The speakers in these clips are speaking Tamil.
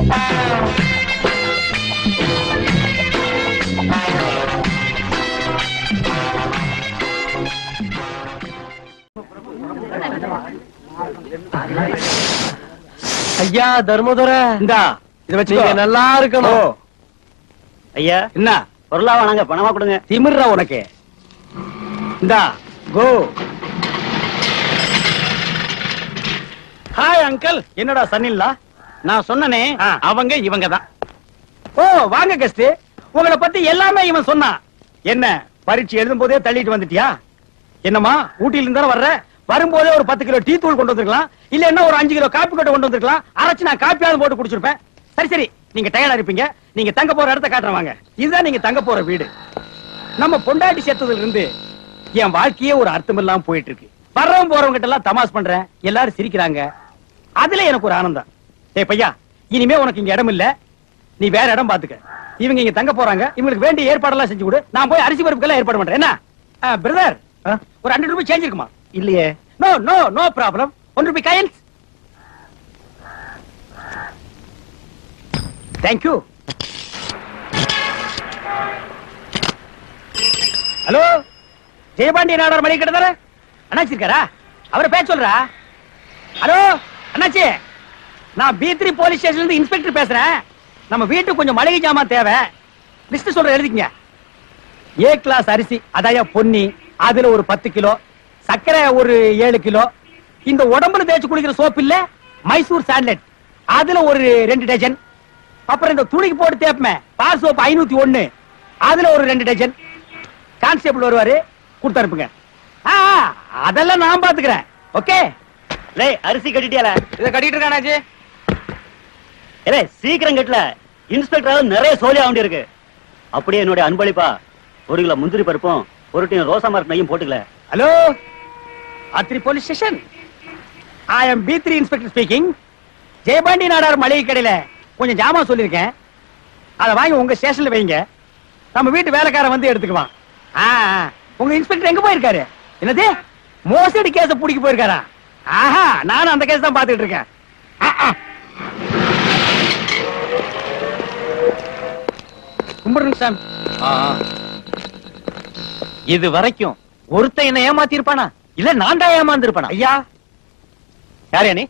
ஐயா தர்மதுரை, இந்தா இத வச்சு நல்லா இருக்கணும். ஐயா என்ன பொருளா வாங்க, பணமா கொடுங்க. திமிர்றா உனக்கு. இந்தா கோ. Hi uncle. என்னடா சன்னில்லா? நான் சொன்னனே அவங்க இவங்க தான். ஓ வாங்க கஸ்ட். உங்களை பத்தி எல்லாமே இவன் சொன்னான். என்ன பரீட்சை எழுதும் போதே தள்ளிட்டு வந்துட்டியா? என்னம்மா ஊட்டியில இருந்தா வர்ற? வரும்போதே ஒரு 10 கிலோ டீ தூள் கொண்டு வந்திருக்கலாம், இல்ல என்ன ஒரு 5 கிலோ காப்பி கொட்டை கொண்டு வந்திருக்கலாம். அரைச்சு நான் காப்பியாவது போட்டு குடிச்சிருப்பேன். சரி சரி, நீங்க டயர்டா இருப்பீங்க. நீங்க தங்க போற இடத்த காட்டுறவாங்க. இதுதான் நீங்க தங்க போற வீடு. நம்ம பொண்டாட்டி சேர்த்ததுல இருந்து என் வாழ்க்கையே ஒரு அர்த்தம் இல்லாம போயிட்டு இருக்கு. வர்றவங்க போறவங்க கிட்ட எல்லாம் தமாஷ் பண்றேன், எல்லாரும் சிரிக்கிறாங்க. அதுல எனக்கு ஒரு ஆனந்தம். ஏய் பையா, இனிமே உனக்கு இங்க இடம் இல்ல, நீ வேற இடம் பாத்துக்க. இவங்க இங்க தங்க போறாங்க, இவங்களுக்கு வேண்டிய ஏற்பாடெல்லாம் செஞ்சு கொடு. நான் போய் அரிசி பருப்புக்கெல்லாம் ஏற்பாடு பண்றேன். என்ன பிரதர், ஒரு 100 ரூபாய் சேஞ்ச் இருக்குமா? இல்லையே. No no no problem. 1 ரூபாய் coins. Thank you. Hello, Jeyapandiya Nadar மளிகை கடை தானே? அண்ணாச்சி இருக்காரா? அவரை பேச சொல்றா. ஹலோ அண்ணாச்சி, நான் B3 போலீஸ் ஸ்டேஷன்ல இருந்து இன்ஸ்பெக்டர் பேசுறேன். நம்ம வீட்டுக்கு கொஞ்சம் மளிகை ஜாமான் தேவை. லிஸ்ட் சொல்ற, எழுதிக்கங்க. ஏ கிளாஸ் அரிசி, அதாயா பொன்னி, அதுல ஒரு 10 கிலோ, சர்க்கரை ஒரு 7 கிலோ, இந்த உடம்புல தேய்ச்சு குளிக்கிற சோப்பு இல்ல, மைசூர் சாண்ட்லெட், அதுல ஒரு 2 டஜன், அப்புறம் இந்த துணிக்கு போட்டு தேப்பமே பார் சோப்பு 501, அதுல ஒரு 2 டஜன். கான்ஸ்டேபிள் வருவாரு, கொடுத்து அனுப்புங்க. அதெல்லாம் நான் பாத்துக்கிறேன். ஓகே. லே அரிசி கட்டிட்டியால? இத கட்டிட்டு இருக்கானாச்சு. ஏலே சீக்கிரம் கட்டல, இன்ஸ்பெக்டர் நிறைய சோலியா வேண்டி இருக்கு. அப்படியே என்னோட அன்பளிப்பா 1 கிலோ முந்திரி பருப்பும் 1 டின் ரோசா மார்க் நெய்யும் போட்டுக்கல. Hello, Athri police station. I am B3 inspector speaking. Jeyapandi Nadar மளிகை கடையில கொஞ்சம் ஜாமான் சொல்லியிருக்கேன், அதை வாங்கி உங்க ஸ்டேஷன்ல வைங்க. நம்ம வீட்டு வேலைக்காரன் வந்து எடுத்துக்குவான். உங்க இன்ஸ்பெக்டர் எங்க போயிருக்காரு? என்னது, மோசடி கேஸ புடிக்க போயிருக்காரா? ஆஹா, நானும் அந்த கேஸ் தான் பாத்துட்டு இருக்கேன். கும்பிடுங்க. இது வரைக்கும் ஒருத்த என்ன ஏமாத்தி இருப்பானா, இல்ல நான் தான் ஏமாந்து இருப்பானா? ஐயா, யாரே நீ?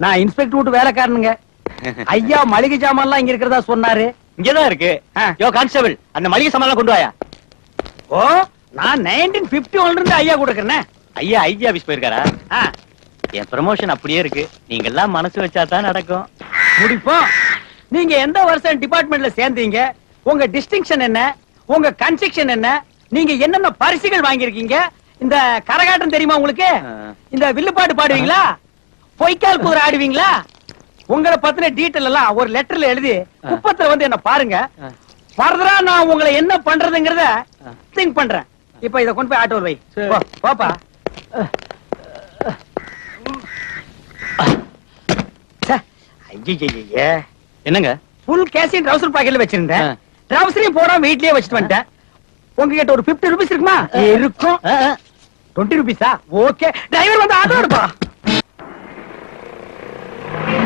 நான் இன்ஸ்பெக்டர் வீட்டு வேலைக்காரனுங்க. ஐயா மளிகை ஜாமான் எல்லாம் இங்க இருக்கிறதா சொன்னாரு. இங்கதான் இருக்கு. யோ கான்ஸ்டபிள், அந்த மளிகை சாமான் கொண்டு வாயா. ஓ, நான் 1951 இருந்து ஐயா கூட இருக்கேன். ஐயா ஐஜி ஆபீஸ் போயிருக்காரா? என் ப்ரமோஷன் அப்படியே இருக்கு. நீங்க எல்லாம் மனசு வச்சா தான் நடக்கும். முடிப்போம். நீங்க எந்த வருஷம் டிபார்ட்மெண்ட்ல சேர்ந்தீங்க? உங்க டிஸ்டிங்ஷன் என்ன? உங்க கன்ஸ்ட்ரக்ஷன் என்ன? நீங்க என்னென்ன பரிசுகள் வாங்கியிருக்கீங்க? இந்த கரகாட்டம் தெரியுமா உங்களுக்கு? இந்த வில்லுப்பாட்டு பாடுவீங்களா? பொய்க்கால் குதிரை ஆடுவீங்களா? உங்களை பத்தின டீட்டெயில் எல்லாம் ஒரு லெட்டர்ல எழுதி குப்பத்துல வந்து என்ன பாருங்க. ஃபர்தரா நான் உங்களை என்ன பண்றதுங்கறத திங்க் பண்றேன். இப்ப இத கொண்டு போய் ஆட்டோல வை. பாப்பா. என்னங்க, ஃபுல் கேஷின் ட்ரவுசர் பாக்கெட்ல வச்சிருந்தேன். ட்ரவுசரையும் போடாம வீட்லயே வச்சிட்டு வந்துட்டேன். உங்ககிட்ட ஒரு 50 ரூபீஸ் இருக்குமா? இருக்கும். 20 ரூபீஸா? ஓகே. டிரைவர் வந்து ஆட்டோ எடுப்பா.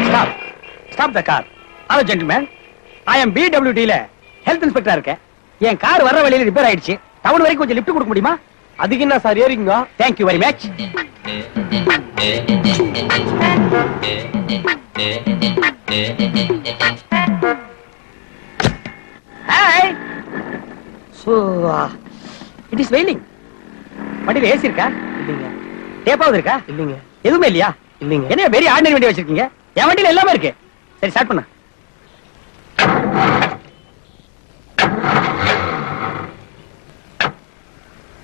Stop. Stop the car. Hello gentleman, I am BWD ல ஹெல்த் இன்ஸ்பெக்டரா இருக்கேன். என் கார் வர்ற வழியில ரிப்பேர் ஆயிடுச்சு. டவுன் வரைக்கும் கொஞ்சம் லிஃப்ட் கொடுக்க முடியுமா? அதுக்கு என்ன சார் ஏறிங்க? Thank you very much. Hi. So it is வெயிலிங். வண்டியில ஏசி இருக்கா? இல்லைங்க. டேப்பாவது இருக்கா? இல்லைங்க. எதுவுமே இல்லையா? இல்லைங்க. என்ன வெரி ஆர்டினரி வண்டி வச்சிருக்கீங்க? என் வண்டியில எல்லாமே இருக்கு. சரி ஸ்டார்ட் பண்ணு.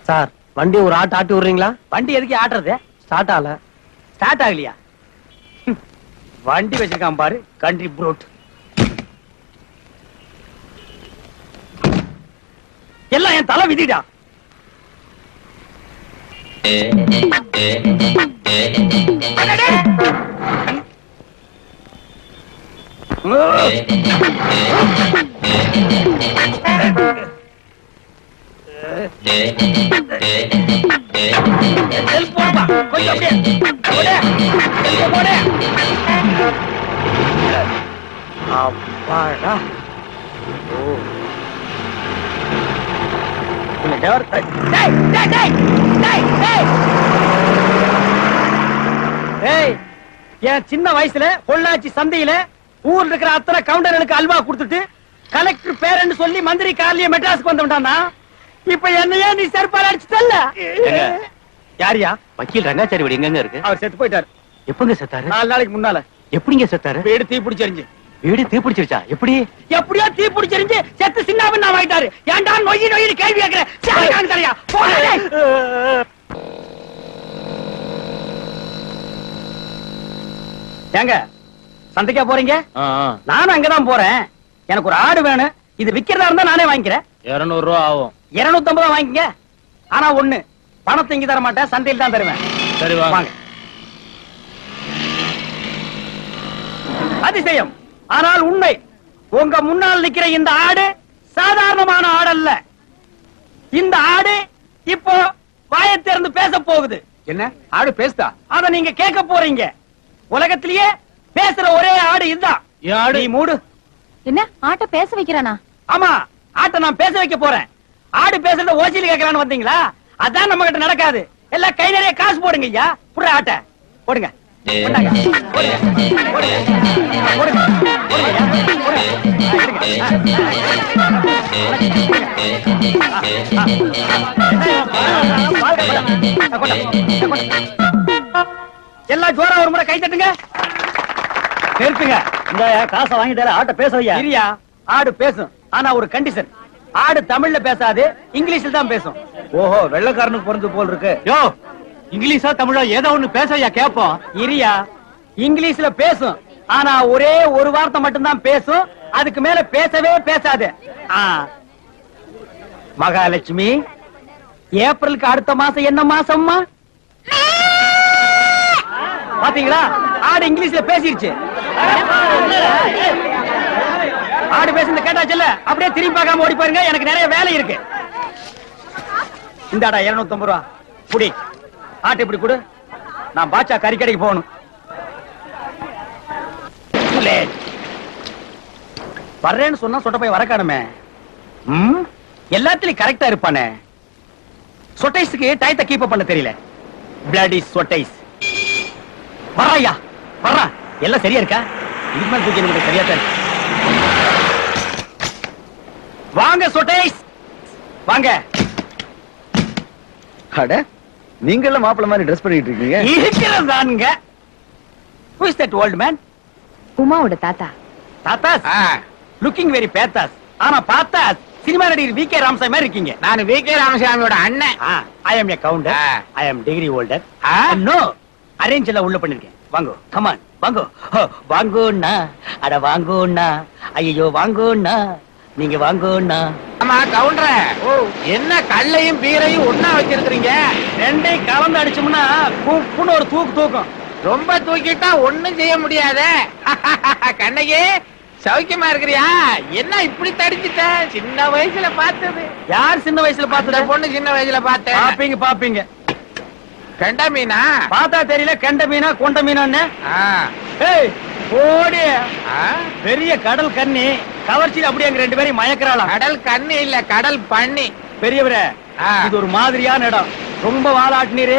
சார், வண்டி ஒரு ஆட்டி விடுறீங்களா? வண்டி எதுக்கு ஆட்டுறது? ஸ்டார்ட் ஆகல. ஸ்டார்ட் ஆகலையா? வண்டி வச்சிருக்கான் பாரு, கண்ட்ரி ப்ரூட். எல்லாம் என் தலை விதிடா. அப்பாடா. இந்த டவர் டேய் டேய் டேய் டேய் டேய். ஏய், என் சின்ன வயசுல பொள்ளாச்சி சந்தையில ஊர்ல இருக்கிற அத்தனை கவுண்டர்களுக்கு அல்வா கொடுத்துட்டு கலெக்டர் பேரன்னு சொல்லி மந்திரி கார்லயே மெட்ராஸ்க்கு வந்துட்டானா? இப்ப என்னையே நீ செருப்பால அடிச்சுட்டல்ல? யாரியா? வக்கீல் ரங்காச்சாரி வீடு எங்க இருக்கு? அவர் செத்து போயிட்டாரு. எப்பங்க செத்தாரு? 4 நாளைக்கு முன்னால. எப்படிங்க செத்தாரு? வீடு தீ பிடிச்செரிஞ்சு. வீடு தீ பிடிச்சிருச்சா? எப்படி? எப்படியோ தீ பிடிச்செரிஞ்சு செத்து சின்னாபின்னா ஆயிட்டாரு. ஏன்டா நொய்யி நொய்யி கேள்வி கேக்குற? சாகாங்க தரையா போடா. ஏங்க சந்தைக்கா போறீங்க? நானும் அங்கதான் போறேன். எனக்கு ஒரு ஆடு வேணும். இது விக்கிறதா இருந்தா நானே வாங்கிக்கிறேன். 200 ரூபா ஆகும். 250 வாங்கிங்க. ஆனா ஒண்ணு, பணத்தை இங்க தர மாட்டேன், சந்தையில் தான் தருவேன். சரி வாங்க. அதிசயம் ஆனால் உண்மை. உங்க முன்னால் நிக்கிற இந்த ஆடு சாதாரணமான ஆடு அல்ல. இந்த ஆடு இப்போ வாயை திறந்து பேச போகுது. என்ன ஆடு பேசுதா? அத நீங்க கேட்க போறீங்க. உலகத்திலேயே பேசுற ஒரே ஆடு இதுதான். ஆடு நீ மூடு. என்ன ஆட்ட பேச வைக்கிறானா? ஆமா, ஆட்டை நான் பேச வைக்க போறேன். ஆடு பேசுறத ஓசியில கேட்கலான்னு வந்தீங்களா? அதான் நம்ம கிட்ட நடக்காது. எல்லாம் கை நிறைய காசு போடுங்க ஐயா. புற ஆட்டை போடுங்க. போடுங்க. போடுங்க. போடுங்க. போடுங்க. எல்லாம் ஜோரா ஒரு முறை கை தட்டுங்க. நிறுத்துங்க. இந்த காசை வாங்கிட்டு ஆட்டை பேச வையா. இல்லையா, ஆடு பேசும். ஆனா ஒரு கண்டிஷன், ஆடு தமிழ்ல பேசாது, இங்கிலீஷ்ல தான் பேசும். ஓஹோ, வெள்ளக்காரனுக்கு பிறந்து போல் இருக்கு. யோ, இங்கிலீஷா தமிழா ஏதோ ஒண்ணு பேசையா கேப்போம். இரியா, இங்கிலீஷ்ல பேசும். ஆனா ஒரே ஒரு வார்த்தை மட்டும் தான் பேசும். அதுக்கு மேல பேசவே பேசாது. மகாலட்சுமி, ஏப்ரலுக்கு அடுத்த மாசம் என்ன மாசம்மா? பாத்தீங்களா, ஆடு இங்கிலீஷ்ல பேசிருச்சு. ஆடு பேசுறது கேட்டாச்சுல்ல? அப்படியே திரும்பி பார்க்காம ஓடி பாருங்க. எனக்கு நிறைய வேலை இருக்கு. இந்தாடா 250 ரூபா புடி. ஆட்டு இப்படி கொடு. நான் பாச்சா கறிக்கடைக்கு போகணும். வர்றேன்னு சொன்னா சொட்ட போய் வரக்கானுமே. எல்லாத்திலயும் கரெக்டா இருப்பானே. சொட்டைஸ்க்கு டயத்தை கீப் பண்ண தெரியல. பிளடி சொட்டைஸ். வர்றாயா வர்றா. எல்லாம் சரியா இருக்கா? இதுக்கு மேல தூக்கி எனக்கு சரியா தான் இருக்கு. வாங்க சொட்டைஸ் வாங்க. அட, நீங்க எல்லாம் மாப்பிள்ள மாதிரி ட்ரெஸ் பண்ணிட்டு இருக்கீங்க. இருக்கிறதானுங்க. Who is that old man? உமாவோட தாத்தா. Thathas looking very pathos. ஆனா பாத்தாஸ் சினிமா நடிகர் வி.கே. ராமசாமி மாதிரி இருக்கீங்க. நான் வி.கே. ராமசாமியோட அண்ணன். I am a counter. I am degree holder. No, arrange எல்லாம் உள்ள பண்ணிருக்கேன். வாங்கோ, come on, வாங்கோ. வாங்கோண்ணா, அட வாங்கோண்ணா. ஐயோ வாங்கோண்ணா, நீங்க வாங்கோண்ணா. ஆமா கவுண்டர, என்ன கல்லையும் பீரையும் ஒண்ணா வச்சிருக்கீங்க? ரெண்டையும் கலந்து அடிச்சோம்னா குப்புன்னு ஒரு தூக்கு தூக்கும். ரொம்ப தூக்கிட்டா ஒண்ணும் செய்ய முடியாதே. கண்ணகி, சௌக்கியமா இருக்கிறியா? என்ன இப்படி தடிச்சிட்ட? சின்ன வயசுல பார்த்தது. யார் சின்ன வயசுல அந்த பார்த்தது? பொண்ணு சின்ன வயசுல பார்த்தேன். பாப்பீங்க பாப்பீங்க. கெண்ட மீனா? பார்த்தா தெரியல கெண்ட மீனா கொண்ட மீனான்னு. ஆ. ஏய் ஓடி. ஆ? பெரிய கடல் கன்னி கவர்ச்சியில் அப்படியே அங்க 2 பேரையும் மயக்கிறாளாம். கடல் கண்ணி இல்ல, கடல் பண்ணி. பெரியவரே, ஆ. இது ஒரு மாதிரியான இடம். ரொம்ப வாலாட்டினீரு.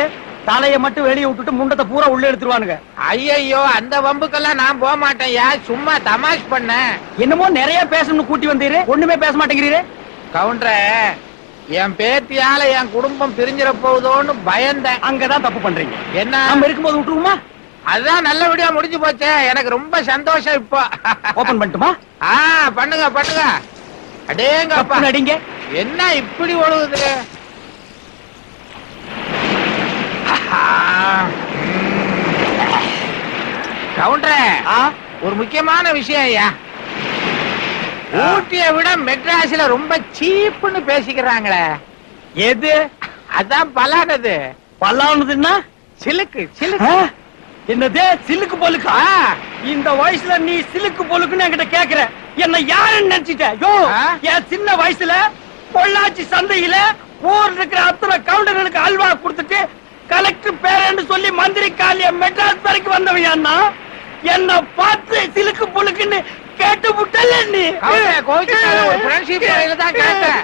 தலையை மட்டும் வெளியே விட்டுட்டு முண்டத்தை பூரா உள்ள எடுத்துருவானுங்க. ஐயோ, அந்த வம்புக்கெல்லாம் நான் போக மாட்டேன்யா. சும்மா தமாஷ் பண்ண. என்னமோ நிறைய பேசணும்னு கூட்டி வந்தீரு, ஒண்ணுமே பேச மாட்டேங்கிறீரு. கவுண்டர, என் பேத்தியால என் குடும்பம் பிரிஞ்சிட போகுதோன்னு பயந்தேன். அங்கதான் தப்பு பண்றீங்க. என்ன? நம்ம இருக்கும்போது விட்டுருவோமா? அதுதான் நல்லபடியா முடிஞ்சு போச்சே. எனக்கு ரொம்ப சந்தோஷம் இப்போ. ஓபன் பண்ணட்டுமா? பண்ணுங்க பண்ணுங்க. அடேங்கப்பா, கப்புன்னு அடிங்க. என்ன இப்படி ஒழுகுது? கவுண்டரே, ஒரு முக்கியமான விஷயம் ஐயா. ஊட்டியை விட மெட்ராஸ்ல ரொம்ப சீப்புன்னு பேசிக்கிறாங்களே. எது? அதான் பலானது. பல்லானதுன்னா சிலுக்கு சிலுக்கு. என்னது சிலுக்கு பொலுக்கா? இந்த வயசுல நீ சிலுக்கு பொலுக்குன்னு என்கிட்ட கேக்குற? என்ன யாருன்னு நினைச்சிட்ட? யோ, என் சின்ன வயசுல பொள்ளாச்சி சந்தையில ஊர் இருக்கிற அத்தனை கவுண்டர்களுக்கு அல்வா கொடுத்துட்டு கலெக்டர் பேரன்னு சொல்லி மந்திரி காலிய மெட்ராஸ் வரைக்கும் வந்தவையான்னா என்ன பார்த்து சிலுக்கு பொலுக்குன்னு கேட்டு முட்டல நீ கோவிச்சுக்காத, ஒரு ஃப்ரெண்ட்ஷிப் தான் கேட்டேன்.